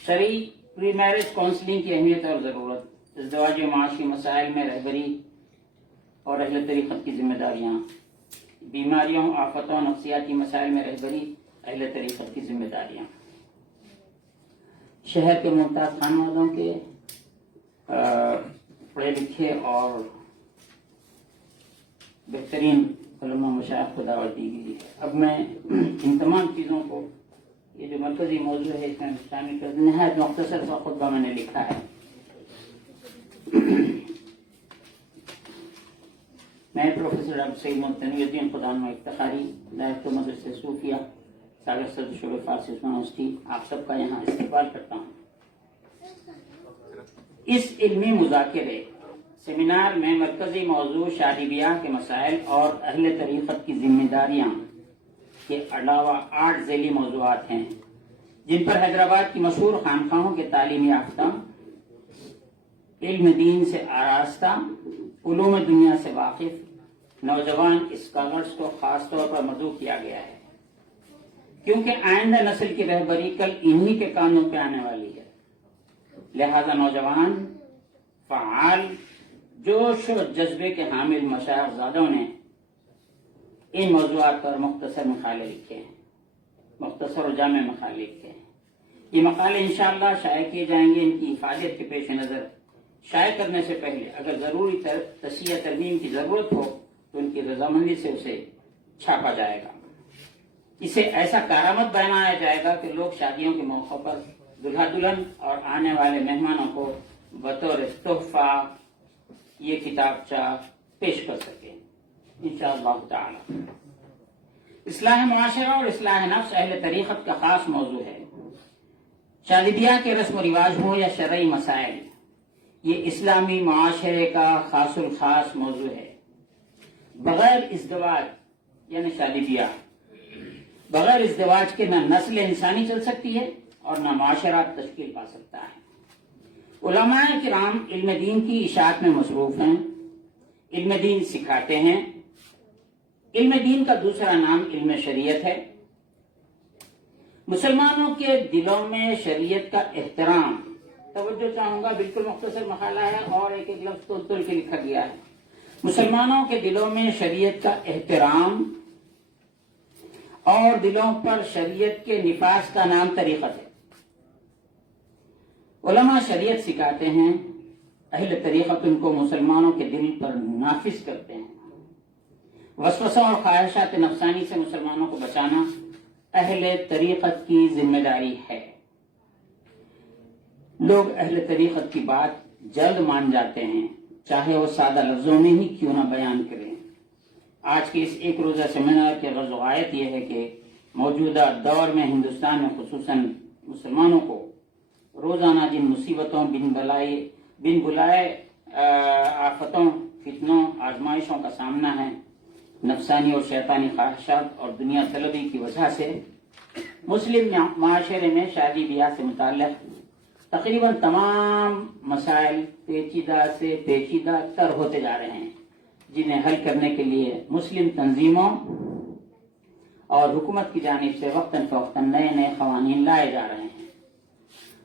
شرعی پری marriage counselling کی اہمیت اور ضرورت، ازدواج و معاشی مسائل میں رہبری اور اہل طریقت کی ذمہ داریاں، بیماریوں، آفتوں، نفسیاتی مسائل میں رہبری، اہل طریقت کی ذمہ داریاں، شہر کے ممتاز خانوادوں کے پڑھے لکھے اور بہترین علماء مشائخ کو دعوت دی گئی ہے۔ اب میں ان تمام چیزوں کو، یہ جو مرکزی موضوع ہے اس میں شامل کر نہایت مختصر سا خطبہ میں نے لکھا ہے۔ میں پروفیسر ڈاکٹر سید محمد تنویر الدین خدانما افتخاری، ڈائریکٹر مدرسہ صوفیہ ساگر صدر شعبہ فارسی عثمان یونیورسٹی، آپ سب کا یہاں استقبال کرتا ہوں۔ اس علمی مذاکرے سیمینار میں مرکزی موضوع شادی بیاہ کے مسائل اور اہل طریقت کی ذمہ داریاں کے علاوہ 8 ذیلی موضوعات ہیں، جن پر حیدرآباد کی مشہور خانقاہوں کے تعلیم یافتہ، علم دین سے آراستہ، علوم دنیا سے واقف نوجوان اسکالرز کو خاص طور پر مدعو کیا گیا ہے، کیونکہ آئندہ نسل کی رہبری کل انہی کے کانوں پہ آنے والی ہے۔ لہذا نوجوان فعال، جوش و جذبے کے حامل مشائخ زادوں نے ان موضوعات پر مختصر مقالے لکھے ہیں، مختصر و جامع مقالے لکھے ہیں۔ یہ مقالے انشاءاللہ شائع کیے جائیں گے۔ ان کی افادیت کے پیش نظر شائع کرنے سے پہلے اگر ضروری تصحیح ترمیم کی ضرورت ہو تو ان کی رضامندی سے اسے چھاپا جائے گا۔ اسے ایسا کارآمد بنایا جائے گا کہ لوگ شادیوں کے موقع پر دلہا دلہن اور آنے والے مہمانوں کو بطور تحفہ یہ کتابچہ پیش کر سکیں انشاءاللہ تعالی۔ اصلاح معاشرہ اور اصلاح نفس اہل طریقت کا خاص موضوع ہے۔ شادی بیاہ کے رسم و رواج ہوں یا شرعی مسائل، یہ اسلامی معاشرے کا خاص الخاص موضوع ہے۔ بغیر ازدواج یعنی شادی بیاہ، بغیر ازدواج کے نہ نسل انسانی چل سکتی ہے اور نہ معاشرہ تشکیل پا سکتا ہے۔ علماء کرام علم دین کی اشاعت میں مصروف ہیں، علم دین سکھاتے ہیں۔ علم دین کا دوسرا نام علم شریعت ہے۔ مسلمانوں کے دلوں میں شریعت کا احترام، توجہ چاہوں گا، بالکل مختصر مقالہ ہے اور ایک ایک لفظ تول تول کے لکھا گیا ہے۔ مسلمانوں کے دلوں میں شریعت کا احترام اور دلوں پر شریعت کے نفاذ کا نام طریقت ہے۔ علماء شریعت سکھاتے ہیں، اہل طریقت ان کو مسلمانوں کے دل پر نافذ کرتے ہیں۔ وسوسوں اور خواہشات نفسانی سے مسلمانوں کو بچانا اہل طریقت کی ذمہ داری ہے۔ لوگ اہل طریقت کی بات جلد مان جاتے ہیں، چاہے وہ سادہ لفظوں میں ہی کیوں نہ بیان کریں۔ آج کے اس ایک روزہ سیمینار کے غرض و غایت یہ ہے کہ موجودہ دور میں ہندوستان میں خصوصاً مسلمانوں کو روزانہ جن مصیبتوں، بن بلائے آفتوں، فتنوں، آزمائشوں کا سامنا ہے، نفسانی اور شیطانی خواہشات اور دنیا طلبی کی وجہ سے مسلم معاشرے میں شادی بیاہ سے متعلق تقریباً تمام مسائل پیچیدہ سے پیچیدہ تر ہوتے جا رہے ہیں، جنہیں حل کرنے کے لیے مسلم تنظیموں اور حکومت کی جانب سے وقتاً فوقتاً نئے نئے قوانین لائے جا رہے ہیں۔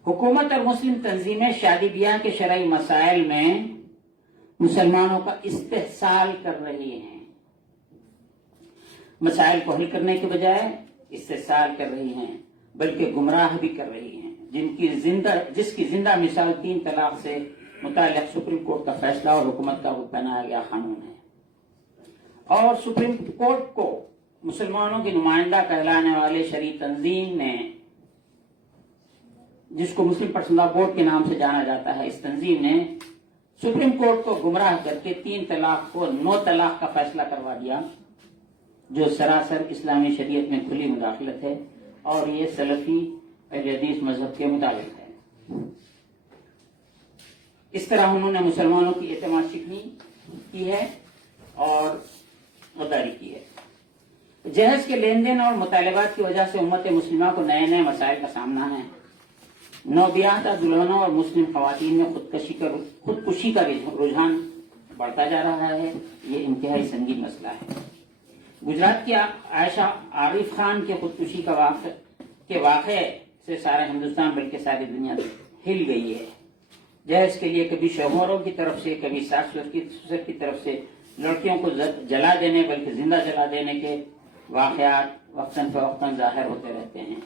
حکومت اور مسلم تنظیمیں شادی بیاہ کے شرعی مسائل میں مسلمانوں کا استحصال کر رہی ہیں، مسائل کو حل کرنے کے بجائے استحصال کر رہی ہیں، بلکہ گمراہ بھی کر رہی ہیں، جس کی زندہ مثال 3 طلاق سے متعلق سپریم کورٹ کا فیصلہ اور حکومت کا وہ بنایا گیا قانون ہے۔ اور سپریم کورٹ کو مسلمانوں کی نمائندہ کہلانے والے شرعی تنظیم نے، جس کو مسلم پرسنل لا بورڈ کے نام سے جانا جاتا ہے، اس تنظیم نے سپریم کورٹ کو گمراہ کر کے 3 طلاق کو 9 طلاق کا فیصلہ کروا دیا، جو سراسر اسلامی شریعت میں کھلی مداخلت ہے اور یہ سلفی اہل حدیث مذہب کے مطابق ہے۔ اس طرح انہوں نے مسلمانوں کی اعتماد شکنی کی ہے اور غداری کی ہے۔ جہیز کے لین دین اور مطالبات کی وجہ سے امت مسلمہ کو نئے نئے مسائل کا سامنا ہے۔ نوبیاہتا دلہنوں اور مسلم خواتین میں خودکشی کا رجحان بڑھتا جا رہا ہے۔ یہ انتہائی سنگین مسئلہ ہے۔ گجرات کی عائشہ عارف خان کے خودکشی کے واقعے سے سارا ہندوستان بلکہ ساری دنیا ہل گئی ہے۔ جہیز کے لیے کبھی شوہروں کی طرف سے، کبھی ساس سسر کی طرف سے لڑکیوں کو جلا دینے بلکہ زندہ جلا دینے کے واقعات وقتاً فوقتاً ظاہر ہوتے رہتے ہیں۔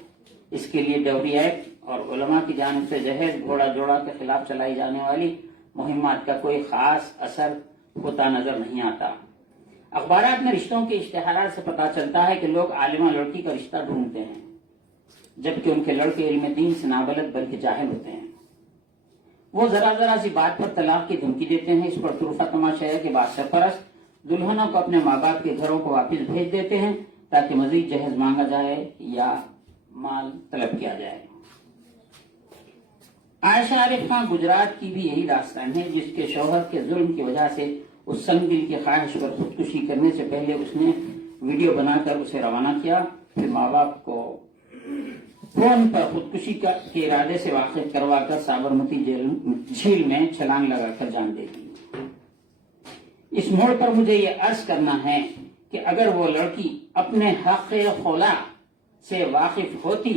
اس کے لیے ڈوری ایکٹ اور علماء کی جانب سے جہیز گھوڑا جوڑا کے خلاف چلائی جانے والی مہمات کا کوئی خاص اثر ہوتا نظر نہیں آتا۔ اخبارات میں رشتوں کے اشتہارات سے پتہ چلتا ہے کہ لوگ عالمہ لڑکی کا رشتہ ڈھونڈتے ہیں، جبکہ ان کے لڑکے علم دین سے نابلد بلکہ جاہل ہوتے ہیں۔ وہ ذرا سی بات پر طلاق کی دھمکی دیتے ہیں۔ اس پر طرفہ تماشا ہے کہ بعض سرپرست دلہنوں کو اپنے ماں باپ کے گھروں کو واپس بھیج دیتے ہیں تاکہ مزید جہیز مانگا جائے یا مال طلب کیا جائے۔ عائشہ عارف خان گجرات کی بھی یہی داستان ہے، جس کے شوہر کے ظلم کی وجہ سے اس سنگ دل کی خواہش پر خودکشی کرنے سے پہلے اس نے ویڈیو بنا کر اسے روانہ کیا، پھر ماں باپ کو فون پر خودکشی کے ارادے سے واقف کروا کر سابرمتی جھیل میں چھلانگ لگا کر جان دے دی۔ اس موڑ پر مجھے یہ عرض کرنا ہے کہ اگر وہ لڑکی اپنے حق خلا سے واقف ہوتی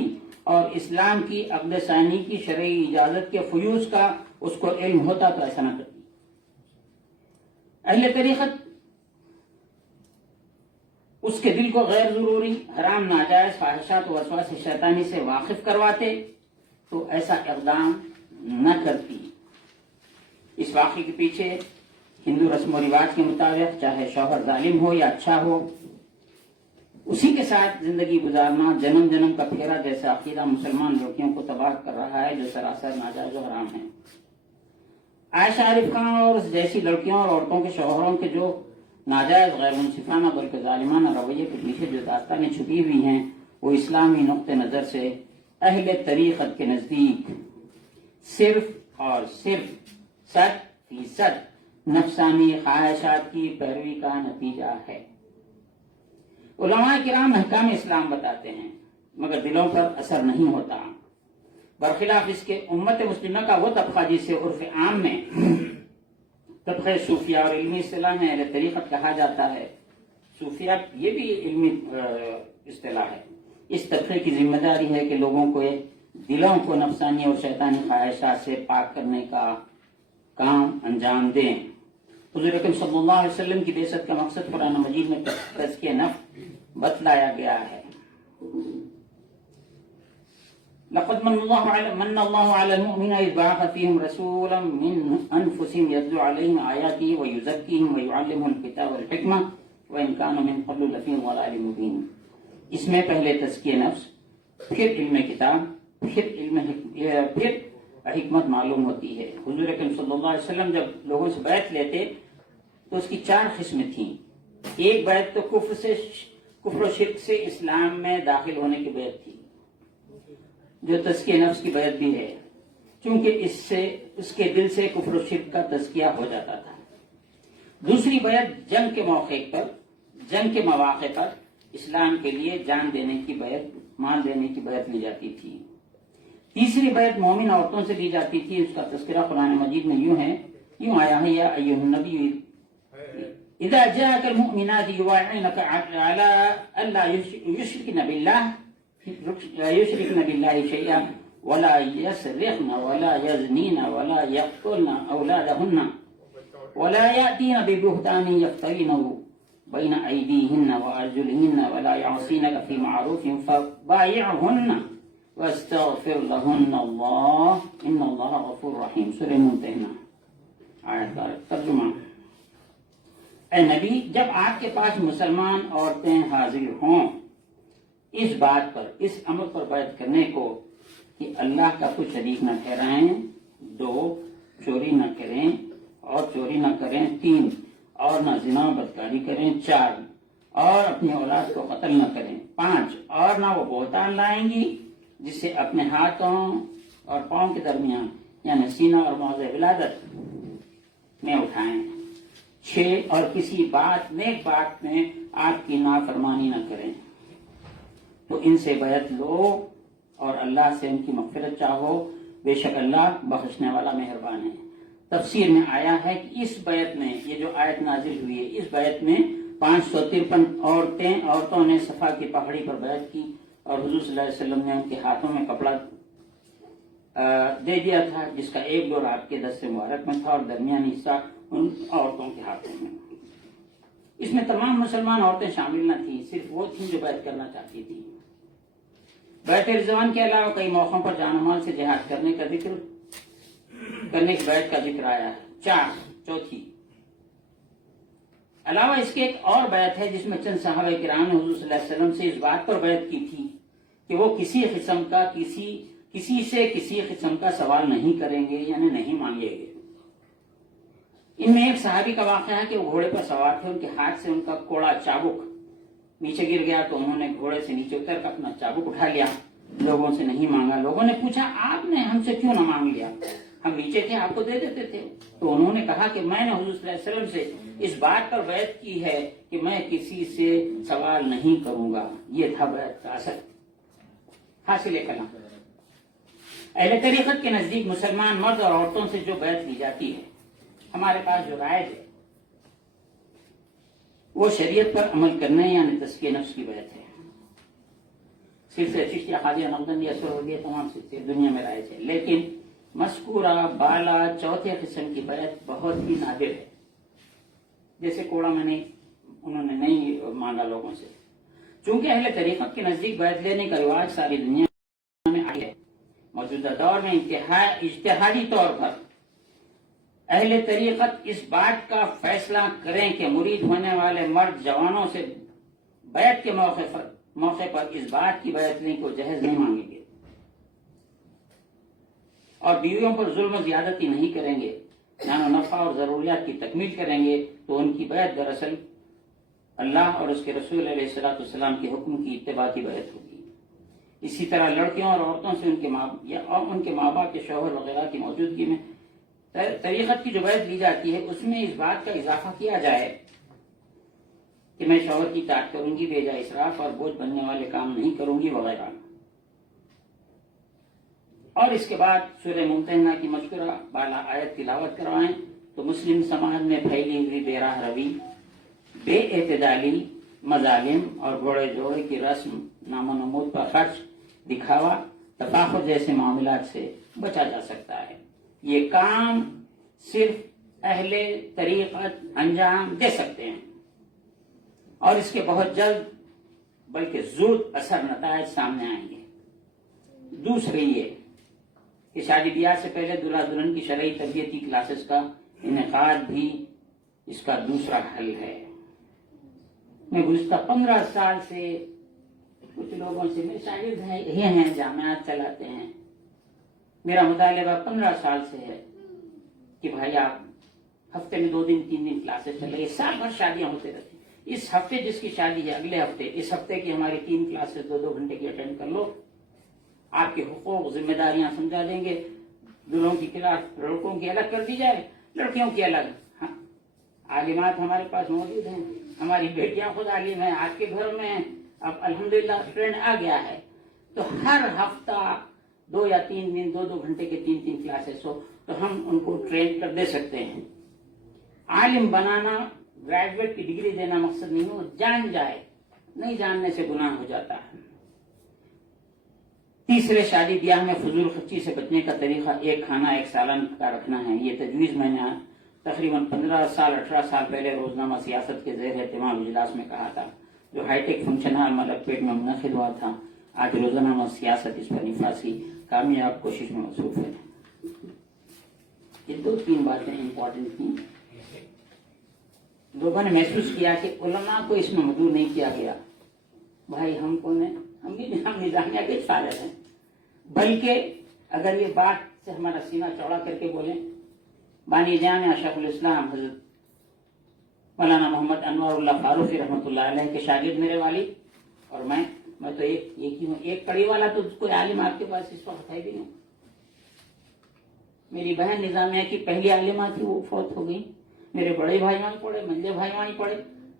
اور اسلام کی عقد ثانی کی شرعی اجازت کے فیوز کا اس کو علم ہوتا تو ایسا نہ کرتی۔ اہل طریقت اس کے دل کو غیر ضروری حرام ناجائز خواہشات و وسواس شیطانی سے واقف کرواتے تو ایسا اقدام نہ کرتی۔ اس واقعے کے پیچھے ہندو رسم و رواج کے مطابق چاہے شوہر ظالم ہو یا اچھا ہو، اسی کے ساتھ زندگی گزارنا جنم جنم کا پھیرا جیسا عقیدہ مسلمان لڑکیوں کو تباہ کر رہا ہے، جو سراسر ناجائز و حرام ہے۔ عائشہ عارف خان اور اس جیسی لڑکیوں اور عورتوں کے شوہروں کے جو ناجائز غیر منصفانہ بلکہ ظالمانہ رویے کے پیچھے جو داستانیں چھپی ہوئی ہیں، وہ اسلامی نقطہ نظر سے اہل طریقت کے نزدیک صرف اور صرف 100% نفسانی خواہشات کی پیروی کا نتیجہ ہے۔ علماء کرام احکام اسلام بتاتے ہیں مگر دلوں پر اثر نہیں ہوتا، برخلاف اس کے امت مسلمہ کا وہ طبقہ جسے عرف عام میں طبقہ صوفیہ اور علمی اصطلاح میں اہل طریقت کہا جاتا ہے۔ صوفیہ یہ بھی علمی اصطلاح ہے۔ اس طبقے کی ذمہ داری ہے کہ لوگوں کو دلوں کو نفسانی اور شیطانی خواہشات سے پاک کرنے کا کام انجام دیں۔ حضور اکرم صلی اللہ علیہ وسلم کی بعثت کا مقصد قرآن مجید میں تزکیہ نفس بتلایا گیا ہے۔ لقد من الله على المؤمنين إذ بعث فيهم رسولا من أنفسهم يتلو عليهم آياته ويزكيهم ويعلمهم الكتاب والحكمة وإن كانوا من قبل لفي ضلال مبين۔ اس میں پہلے تزکیہ نفس، پھر علم کتاب، پھر حکمت معلوم ہوتی ہے۔ حضور اکرم صلی اللہ علیہ وسلم جب لوگوں سے بیعت لیتے تو اس کی 4 قسمیں تھیں۔ ایک بیعت تو کفر و شرک سے اسلام میں داخل ہونے کی بیعت تھی، جو تزکیہ نفس کی بیعت بھی ہے، چونکہ اس سے اس کے دل سے کفر و شرک کا تزکیہ ہو جاتا تھا۔ دوسری بیعت جنگ کے مواقع پر اسلام کے لیے جان دینے کی بیعت، مال دینے کی بیعت لی جاتی تھی۔ تیسری بیعت مومن عورتوں سے لی جاتی تھی، اس کا تذکرہ قرآن مجید میں یوں آیا ہے، یا ایھا النبی اذا جاءك المؤمنات يبايعنك على الا يشركن بالله شيئا ولا يسرقن ولا يزنين ولا يقتلن أولادهن ولا يأتين ببهتان يفترينه بين أيديهن وأرجلهن ولا يعصينك في معروف فبايعهن واستغفر لهن الله إن الله غفور رحيم۔ سورہ ممتحنہ آیت کا ترجمہ۔ اے نبی، جب آپ کے پاس مسلمان عورتیں حاضر ہوں، اس بات پر، اس امر پر بیعت کرنے کو کہ اللہ کا کوئی شریک نہ ٹھہرائیں، 2 چوری نہ کریں اور چوری نہ کریں، 3 اور نہ زنا بدکاری کریں، 4 اور اپنی اولاد کو قتل نہ کریں، 5 اور نہ وہ بہتان لائیں گی جسے اپنے ہاتھوں اور پاؤں کے درمیان یعنی سینہ اور موضع ولادت میں اٹھائیں، 6 اور کسی نیک بات میں آپ کی نافرمانی نہ کریں۔ تو ان سے بیعت لو اور اللہ سے ان کی مغفرت چاہو، بے شک اللہ بخشنے والا مہربان ہے۔ تفسیر میں آیا ہے کہ اس بیعت میں، یہ جو آیت نازل ہوئی ہے، اس بیعت میں 553 عورتوں نے صفا کی پہاڑی پر بیعت کی اور حضور صلی اللہ علیہ وسلم نے ان کے ہاتھوں میں کپڑا دے دیا تھا، جس کا ایک ڈور آپ کے دست مبارک میں تھا اور درمیانی حصہ ان عورتوں کے ہاتھوں میں۔ اس میں تمام مسلمان عورتیں شامل نہ تھیں، صرف وہ تھیں جو بیعت کرنا چاہتی تھیں۔ بیعت رضوان کے علاوہ کئی موقعوں پر جان و مال سے جہاد کرنے کی بیعت کا ذکر آیا ہے۔ چوتھی، علاوہ اس کے ایک اور بیعت ہے جس میں چند صحابہ کرام نے حضور صلی اللہ علیہ وسلم سے اس بات پر بیعت کی تھی کہ وہ کسی سے کسی قسم کا سوال نہیں کریں گے، یعنی نہیں مانگیں گے۔ ان میں ایک صحابی کا واقعہ ہے کہ وہ گھوڑے پر سوار تھے، ان کے ہاتھ سے ان کا کوڑا چابک نیچے گر گیا تو انہوں نے گھوڑے سے نیچے اتر کر اپنا چابک اٹھا لیا، لوگوں سے نہیں مانگا۔ لوگوں نے پوچھا آپ نے ہم سے کیوں نہ مانگ لیا، ہم نیچے تھے آپ کو دے دیتے تھے۔ تو انہوں نے کہا کہ میں نے حضور صلی اللہ علیہ وسلم سے اس بات پر بیعت کی ہے کہ میں کسی سے سوال نہیں کروں گا۔ یہ تھا بیعت کا اثر۔ حاصل کلام، اہل طریقت کے نزدیک مسلمان مرد اور عورتوں سے جو بیعت لی جاتی ہے، ہمارے پاس جو رائج ہے وہ شریعت پر عمل کرنے یعنی تزکیہ نفس کی بیعت ہے۔ سلسلہ چشتیہ قادریہ نقشبندیہ سہروردیہ تمام سلسلے دنیا میں رائج ہے، لیکن مذکورہ بالا چوتھے قسم کی بیعت بہت ہی نادر ہے۔ جیسے کوڑا انہوں نے نہیں مانگا لوگوں سے۔ چونکہ اہل طریقت کے نزدیک بیعت لینے کا رواج ساری دنیا میں آئی ہے، موجودہ دور میں اجتہادی طور پر اہل طریقت اس بات کا فیصلہ کریں کہ مرید ہونے والے مرد جوانوں سے بیعت کے موقع پر اس بات کی بیعت لیں کہ وہ جہیز نہیں مانگیں گے اور بیویوں پر ظلم و زیادتی نہیں کریں گے، جان و نفع اور ضروریات کی تکمیل کریں گے، تو ان کی بیعت دراصل اللہ اور اس کے رسول علیہ الصلوۃ والسلام کے حکم کی اتباع کی بیعت ہوگی۔ اسی طرح لڑکیوں اور عورتوں سے ان کے ماں باپ کے شوہر وغیرہ کی موجودگی میں طریقت کی جو بیعت لی جاتی ہے اس میں اس بات کا اضافہ کیا جائے کہ میں شوہر کی اطاعت کروں گی، بے جا اسراف اور بوجھ بننے والے کام نہیں کروں گی وغیرہ۔ اور اس کے بعد سورہ ممتحنہ کی مذکورہ بالا آیت تلاوت کروائیں تو مسلم سماج میں پھیلی ہوئی بے راہ روی، بے اعتدالی، مظالم اور گھوڑے جوڑے کی رسم، نام و نمود پر خرچ، دکھاوا، تفاخر جیسے معاملات سے بچا جا سکتا ہے۔ یہ کام صرف اہل طریقت انجام دے سکتے ہیں اور اس کے بہت جلد بلکہ زود اثر نتائج سامنے آئیں گے۔ دوسری یہ کہ شادی بیاہ سے پہلے دلہا دلہن کی شرعی تربیتی کلاسز کا انعقاد بھی اس کا دوسرا حل ہے۔ میں گزشتہ 15 سال سے کچھ لوگوں سے، میرے شاگرد ہیں جامعات چلاتے ہیں، میرا مطالبہ 15 سال سے ہے کہ بھائی آپ ہفتے میں 2 دن 3 دن کلاسز چلائیے، سال بھر شادیاں ہوتے رہتی ہیں، اس ہفتے جس کی شادی ہے اگلے ہفتے، اس ہفتے کی ہماری 3 کلاسز 2 گھنٹے کی اٹینڈ کر لو، آپ کے حقوق ذمہ داریاں سمجھا دیں گے۔ دلہوں کی کلاس لڑکوں کی الگ کر دی جائے، لڑکیوں کی الگ۔ ہاں، عالمات ہمارے پاس موجود ہیں، ہماری بیٹیاں خود عالم ہیں، آپ کے گھر میں اب الحمدللہ ٹرینڈ آ گیا ہے، تو ہر ہفتہ 2 یا 3 دن 2 گھنٹے کے 3 کلاسز ہو تو ہم ان کو ٹرین کر دے سکتے ہیں۔ عالم بنانا، گریجویٹ کی ڈگری دینا مقصد نہیں ہو، جان جائے، نہیں جاننے سے گناہ ہو جاتا ہے۔ تیسرے، شادی بیاہ میں فضول خرچی سے بچنے کا طریقہ ایک کھانا ایک سالن کا رکھنا ہے۔ یہ تجویز میں نے تقریباً 15 سال 18 سال پہلے روزنامہ سیاست کے زیر اہتمام اجلاس میں کہا تھا، جو ہائی ٹیک فنکشن ہال ملک پیٹ میں منعقد ہوا تھا۔ آج روزنامہ سیاست اس پر نفاذی کامیاب کوشش میں مصروف ہے۔ یہ 2-3 باتیں امپورٹنٹ تھیں۔ لوگوں نے محسوس کیا کہ علماء کو اس میں مدعو نہیں کیا گیا۔ بھائی ہم کون ہیں؟ ہم نظامیہ کے فارغ ہیں، بلکہ اگر یہ بات سے ہمارا سینہ چوڑا کر کے بولیں، بانی جامعہ شیخ الاسلام حضرت مولانا محمد انور اللہ فاروقی رحمۃ اللہ علیہ کے شاگرد میرے والد اور میں تو ایک ہی ہوں، ایک کڑی والا، تو کوئی عالم آپ کے پاس اس وقت ہے بھی نہیں۔ میری بہن نظامیہ کی پہلی عالمہ تھی، وہ فوت ہو گئی۔ میرے بڑے بھائیوانی پڑھے، منجے بھائیوانی پڑھے،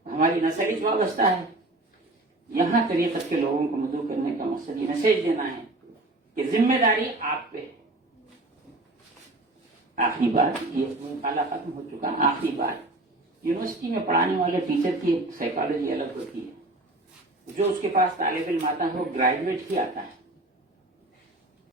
ہماری نسل اس وابستہ ہے۔ یہاں طریقت کے لوگوں کو مدعو کرنے کا مقصد یہ میسج دینا ہے کہ ذمہ داری آپ پہ۔ آخری بات، یہ مقالہ ختم ہو چکا، آخری بات، یونیورسٹی میں پڑھانے والے ٹیچر کی سائیکالوجی الگ ہوتی ہے۔ جو اس کے پاس طالب علم آتا ہے وہ گریجویٹ ہی آتا ہے،